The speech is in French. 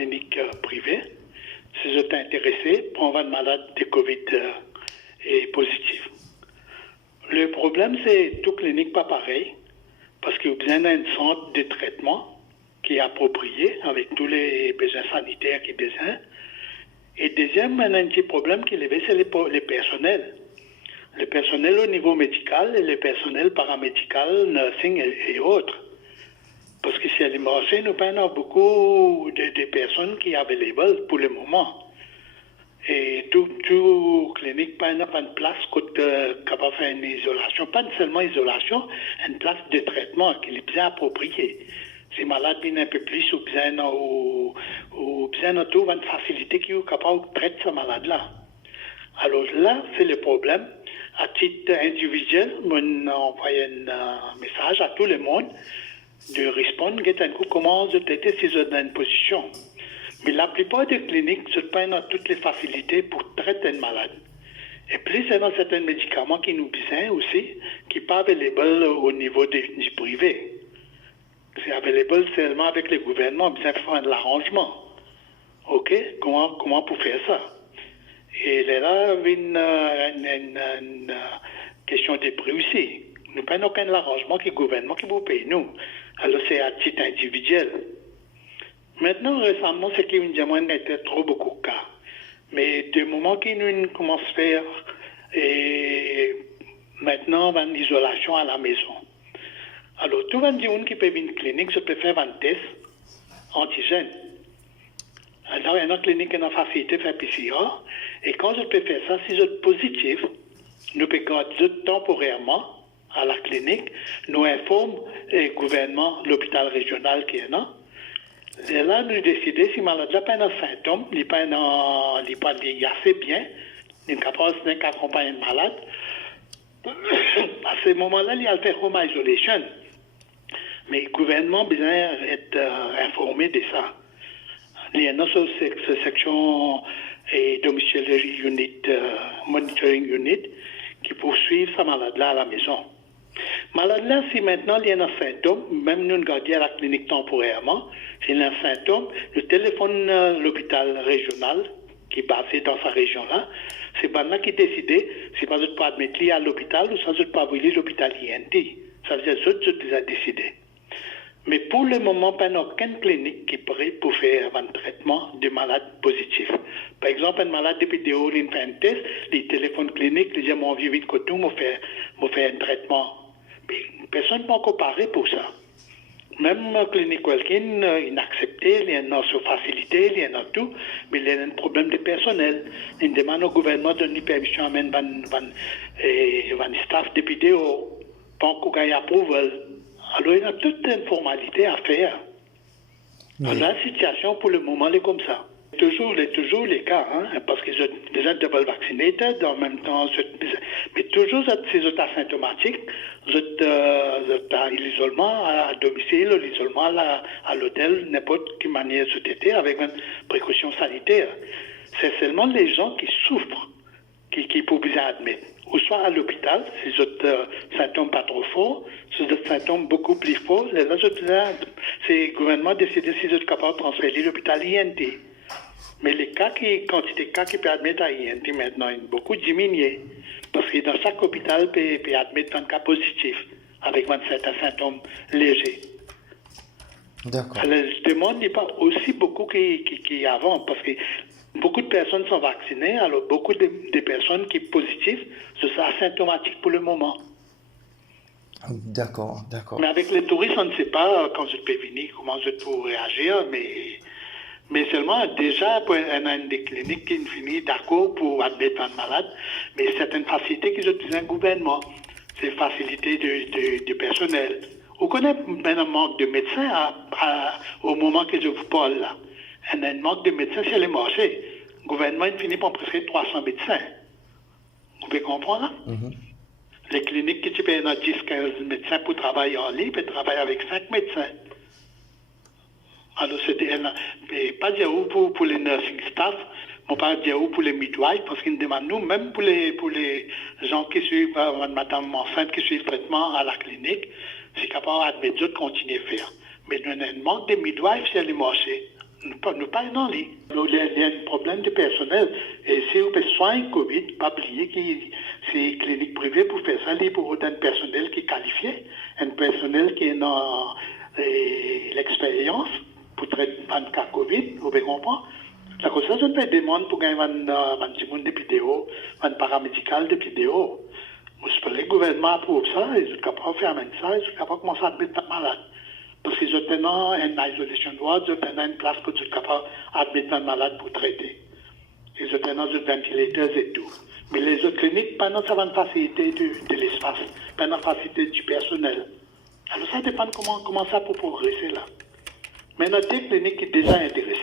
clinique privée, si vous êtes intéressé, pour un malade de COVID est positif. Le problème, c'est toute clinique pas pareil, parce qu'il y a besoin d'un centre de traitement qui est approprié avec tous les besoins sanitaires qui besoin. Et deuxième, un petit problème qui est levé, c'est les personnels. Le personnel au niveau médical et le personnel paramédical, nursing et autres. Parce que si elle est marché, nous avons beaucoup de personnes qui sont available pour le moment. Et tout clinique pas une place capable de faire une isolation, pas seulement isolation, une place de traitement qui est bien appropriée. Si malade vient un peu plus ou bien tout une facilité qui est capable de traiter ce malade-là. Alors là, c'est le problème. À titre individuel, on envoie un message à tout le monde de répondre comment je traite si je dans une position. Mais la plupart des cliniques se prennent toutes les facilités pour traiter un malade. Et plus il y a certains médicaments qui nous besoin aussi, qui ne sont pas available au niveau du privé. C'est available seulement avec le gouvernement, besoin de faire de l'arrangement. OK? Comment pour faire ça? Et là, il y a une question de prix aussi. Nous n'avons aucun arrangement que le gouvernement qui vous paye nous. Alors c'est à titre individuel. Maintenant, récemment, c'est qu'il y a trop beaucoup de cas. Mais du moment qu'il nous commence à faire, et maintenant, une isolation à la maison. Alors, tout le monde qui peut venir à une clinique, je peux faire un test antigène. Alors, il y a une clinique qui a une facilité de faire PCR. Et quand je peux faire ça, si je suis positif, nous pouvons garder temporairement à la clinique, nous informe le gouvernement, l'hôpital régional qui est là. Et là, nous décidons si le malade n'a pas un symptôme, il n'est pas assez bien, il est capable d'accompagner le malade. À ce moment-là, il y a le faire home isolation. Mais le gouvernement a besoin d'être informé de ça. Il y a cette section et domiciliary unit, monitoring unit, qui poursuit ce malade-là à la maison. Malade-là, si maintenant il y a un symptôme, même nous gardons à la clinique temporairement, s'il y a un symptôme, le téléphone l'hôpital régional, qui est basé dans sa région-là, c'est là qui décide si pas pas admettre à l'hôpital ou sans pas envoyer l'hôpital INT. Ça veut dire que c'est déjà décidé. Mais pour le moment, il n'y a aucune clinique qui est prête pour faire un traitement de malades positifs. Par exemple, un malade depuis des hauts, il fait un test, les téléphones cliniques, les gens m'ont envie de côté, m'ont fait un traitement. Mais personne ne peut encore parler pour ça. Même la clinique Welkin, il a accepté, il y a une facilité, il y a tout, mais il y a un problème de personnel. Il demande au gouvernement de donner permission à un staff depuis des hauts, pas qu'on gagne approval. Alors, il y a toute une formalité à faire. Oui. Alors, la situation, pour le moment, elle est comme ça. Toujours les cas, parce qu'ils ont déjà double vaccinés, en même temps, mais toujours, c'est asymptomatique, l'isolement à domicile, l'isolement à l'hôtel, n'importe quelle manière c'était, avec une précaution sanitaire. C'est seulement les gens qui souffrent qui peuvent bien admettre. Ou soit à l'hôpital, si j'ai symptômes pas trop forts, si j'ai symptômes beaucoup plus forts, là, c'est le gouvernement décide si j'ai capable de transférer l'hôpital INT. Mais les quantité de cas qui peuvent admettre à INT maintenant, ils ont beaucoup diminué. Parce que dans chaque hôpital, peut admettre un cas positif, avec certains symptômes légers. D'accord. Alors, je demande, il n'y a pas aussi beaucoup qu'avant, parce que beaucoup de personnes sont vaccinées, alors beaucoup de personnes qui sont positives, c'est asymptomatique pour le moment. D'accord. Mais avec les touristes, on ne sait pas quand je peux venir, comment je peux réagir, mais seulement déjà, pour une des cliniques qui finit d'accord pour admettre un malade, mais certaines facilités qu'ils utilisent un gouvernement, c'est facilités de personnel. On connaît un manque de médecins au moment que je vous parle là. Il y a un manque de médecins sur les marchés. Le gouvernement finit par prescrire 300 médecins. Vous pouvez comprendre? Mm-hmm. Les cliniques qui ont 10-15 médecins pour travailler en ligne, peuvent travailler avec 5 médecins. Alors, pas dire où pour les nursing staff, mais pas dire où pour les midwives, parce qu'ils nous demandent, nous, même pour les gens qui suivent, madame enceinte qui suivent le traitement à la clinique, c'est capable d'admettre de continuer à faire. Mais nous avons un manque de midwives sur les marchés. Nous pas dans lit. Il y a un problème de personnel. Et si vous faites soin Covid, pas oublier que c'est clinique privée pour faire ça, il pour un personnel qui est qualifié, un personnel qui a l'expérience pour traiter un cas Covid, vous pouvez comprendre. La chose, je ne fais demande pour gagner un petit monde de vidéo, un paramédical de vidéo. Le gouvernement approuve ça, ils sont capables de faire ça, ils sont capables de commencer à admettre malade. Parce qu'ils ont une isolation droite, ils ont une place pour être capable d'admettre un malade pour traiter. Ils ont des ventilateurs et tout. Mais les autres cliniques, pendant ça va une facilité de l'espace, pendant une facilité du personnel. Alors ça dépend comment ça peut progresser là. Mais notre clinique est déjà intéressée.